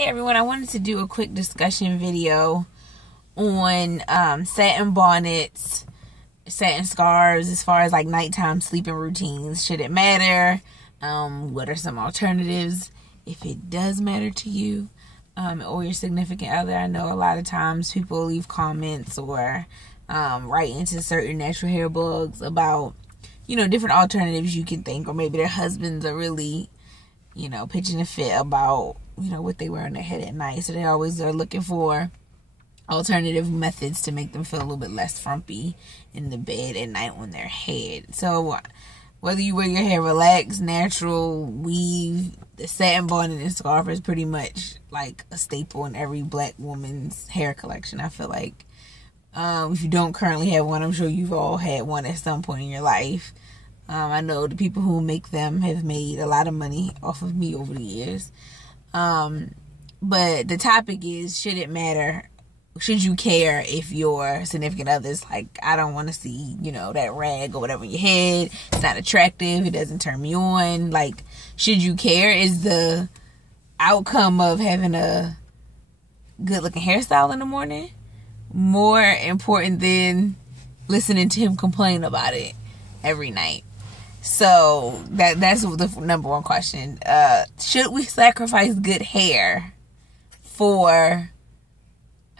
Hey everyone, I wanted to do a quick discussion video on satin bonnets, satin scarves, as far as like nighttime sleeping routines. Should it matter? What are some alternatives if it does matter to you or your significant other? I know a lot of times people leave comments or write into certain natural hair blogs about, you know, different alternatives you can think, or maybe their husbands are really, you know, pitching a fit about, you know, what they wear on their head at night. So they always are looking for alternative methods to make them feel a little bit less frumpy in the bed at night on their head. So whether you wear your hair relaxed, natural, weave, the satin bonnet and scarf is pretty much like a staple in every black woman's hair collection, I feel like. If you don't currently have one, I'm sure you've all had one at some point in your life. I know the people who make them have made a lot of money off of me over the years. But the topic is, should it matter? Should you care if your significant other's like, I don't want to see, you know, that rag or whatever in your head. It's not attractive. It doesn't turn me on. Like, should you care? Is the outcome of having a good looking hairstyle in the morning more important than listening to him complain about it every night? So that's the number one question. Should we sacrifice good hair for,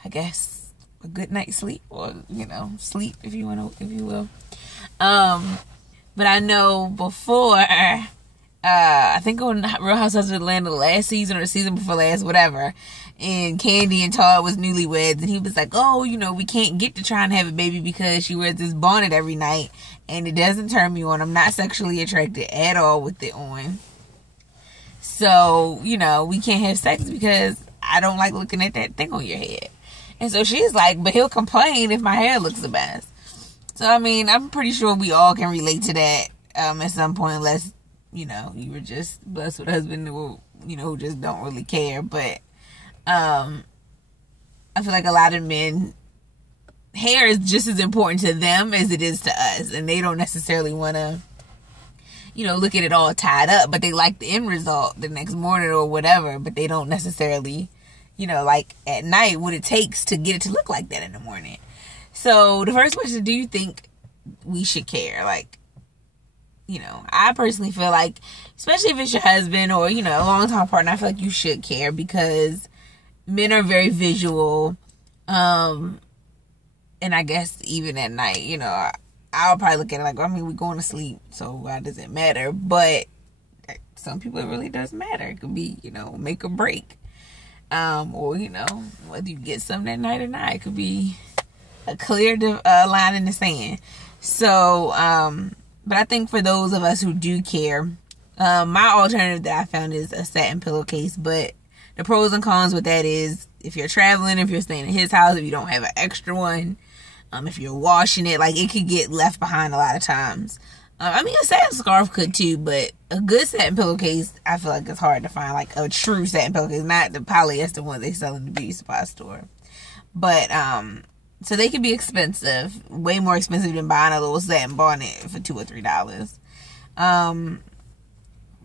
I guess, a good night's sleep, or, you know, sleep if you will. But I know before, I think on Real Housewives of Atlanta last season or the season before last, whatever, and Candy and Todd was newlyweds, and he was like, oh, you know, we can't get to try and have a baby because she wears this bonnet every night and it doesn't turn me on. I'm not sexually attracted at all with it on. So, you know, we can't have sex because I don't like looking at that thing on your head. And so she's like, but he'll complain if my hair looks the best. So, I mean, I'm pretty sure we all can relate to that at some point, unless, you know, you were just blessed with a husband who, you know, who just don't really care. But I feel like a lot of men, hair is just as important to them as it is to us. And they don't necessarily want to, you know, look at it all tied up. But they like the end result the next morning or whatever. But they don't necessarily, you know, like at night, what it takes to get it to look like that in the morning. So the first question, do you think we should care? Like, you know, I personally feel like, especially if it's your husband or, you know, a long-time partner, I feel like you should care because men are very visual. And I guess even at night, you know, I'll probably look at it like, I mean, we're going to sleep, so why does it matter? But some people, it really does matter. It could be, you know, make or break. Or, you know, whether you get some that night or not, it could be a clear line in the sand. So, but I think for those of us who do care, my alternative that I found is a satin pillowcase. But the pros and cons with that is, if you're traveling, if you're staying at his house, if you don't have an extra one, if you're washing it, like, it could get left behind a lot of times. I mean, a satin scarf could too, but a good satin pillowcase, I feel like it's hard to find, like a true satin pillowcase, not the polyester one they sell in the beauty supply store. But, so they can be expensive, way more expensive than buying a little satin bonnet for $2 or $3.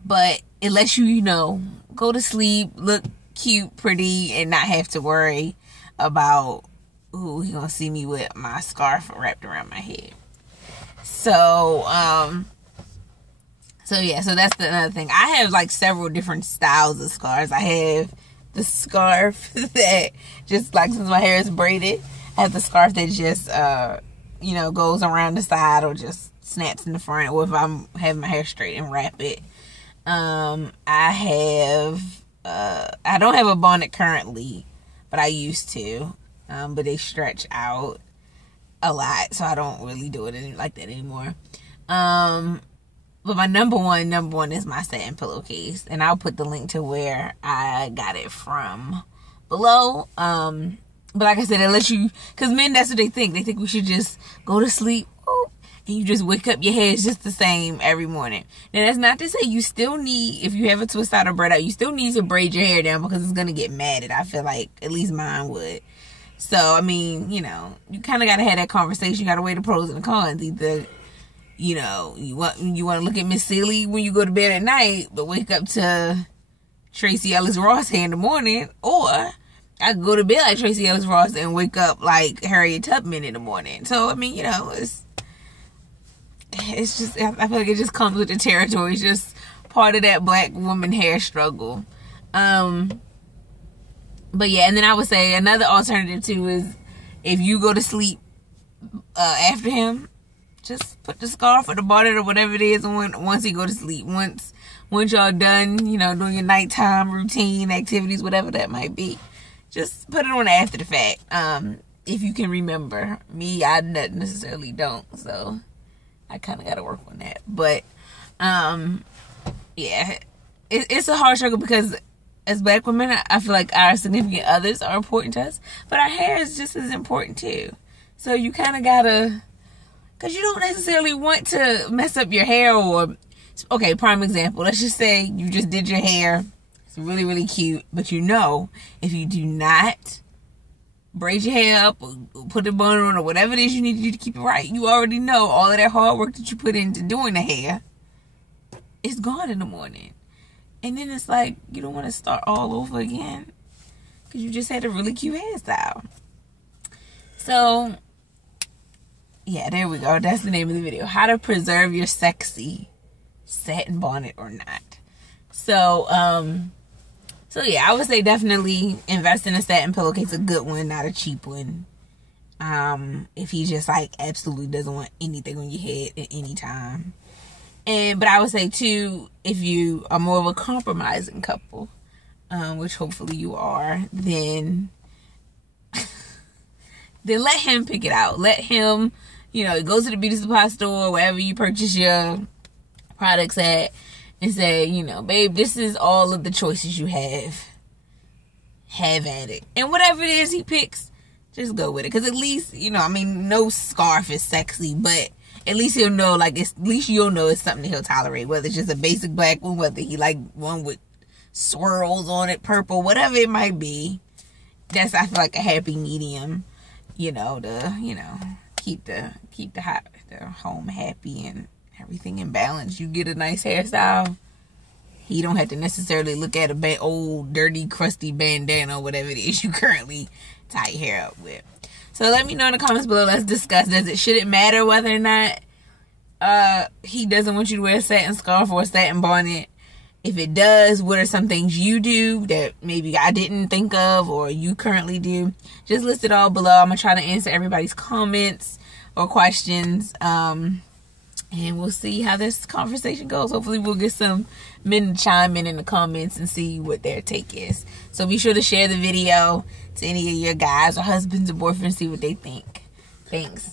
But it lets you, you know, go to sleep, look cute, pretty, and not have to worry about, ooh, he gonna see me with my scarf wrapped around my head. So, yeah, so that's another thing. I have like several different styles of scarves. I have the scarf that just, like, since my hair is braided, I have the scarf that just, you know, goes around the side or just snaps in the front, or if I'm having my hair straight and wrap it. I don't have a bonnet currently, but I used to, but they stretch out a lot, so I don't really do it like that anymore. But my number one is my satin pillowcase, and I'll put the link to where I got it from below. But like I said, it lets you, because men, that's what they think. They think we should just go to sleep, and you just wake up, your hair is just the same every morning. Now, that's not to say you still need, if you have a twist out or braid out, you still need to braid your hair down because it's going to get matted. I feel like at least mine would. So, I mean, you know, you kind of got to have that conversation. You got to weigh the pros and the cons. Either, you know, you want to look at Miss Silly when you go to bed at night, but wake up to Tracy Ellis Ross hair in the morning, or I could go to bed like Tracy Ellis Ross and wake up like Harriet Tubman in the morning. So, I mean, you know, it's just, I feel like it just comes with the territory. It's just part of that black woman hair struggle. But yeah, and then I would say another alternative too is if you go to sleep after him, just put the scarf or the bonnet or whatever it is on once he go to sleep. Once y'all done, you know, doing your nighttime routine activities, whatever that might be, just put it on after the fact. If you can remember. Me, I necessarily don't, so I kind of got to work on that. But yeah, it's a hard struggle because as black women, I feel like our significant others are important to us, but our hair is just as important too. So you kind of gotta, because you don't necessarily want to mess up your hair. Or, okay, prime example, let's just say you just did your hair, it's really, really cute, but you know, if you do not braid your hair up or put a bun on or whatever it is you need to do to keep it right, you already know all of that hard work that you put into doing the hair is gone in the morning. And then it's like, you don't want to start all over again because you just had a really cute hairstyle. So, yeah, there we go. That's the name of the video. How to preserve your sexy satin bonnet or not. So yeah, I would say definitely invest in a satin pillowcase, a good one, not a cheap one. If he just like absolutely doesn't want anything on your head at any time. But I would say too, if you are more of a compromising couple, which hopefully you are, then let him pick it out. Let him, you know, go to the beauty supply store, wherever you purchase your products at, and say, you know, babe, this is all of the choices you have. Have at it. And whatever it is he picks, just go with it. Because at least, you know, I mean, no scarf is sexy, but at least he'll know, like, at least you'll know it's something that he'll tolerate. Whether it's just a basic black one, whether he like one with swirls on it, purple, whatever it might be. That's, I feel like, a happy medium, you know, to, you know, keep the home happy and everything in balance. You get a nice hairstyle, he don't have to necessarily look at a old, dirty, crusty bandana or whatever it is you currently tie your hair up with. So let me know in the comments below. Let's discuss. Should it matter whether or not he doesn't want you to wear a satin scarf or a satin bonnet? If it does, what are some things you do that maybe I didn't think of or you currently do? Just list it all below. I'm going to try to answer everybody's comments or questions. And we'll see how this conversation goes. Hopefully we'll get some men to chime in the comments and see what their take is. So be sure to share the video to any of your guys or husbands or boyfriends, see what they think. Thanks.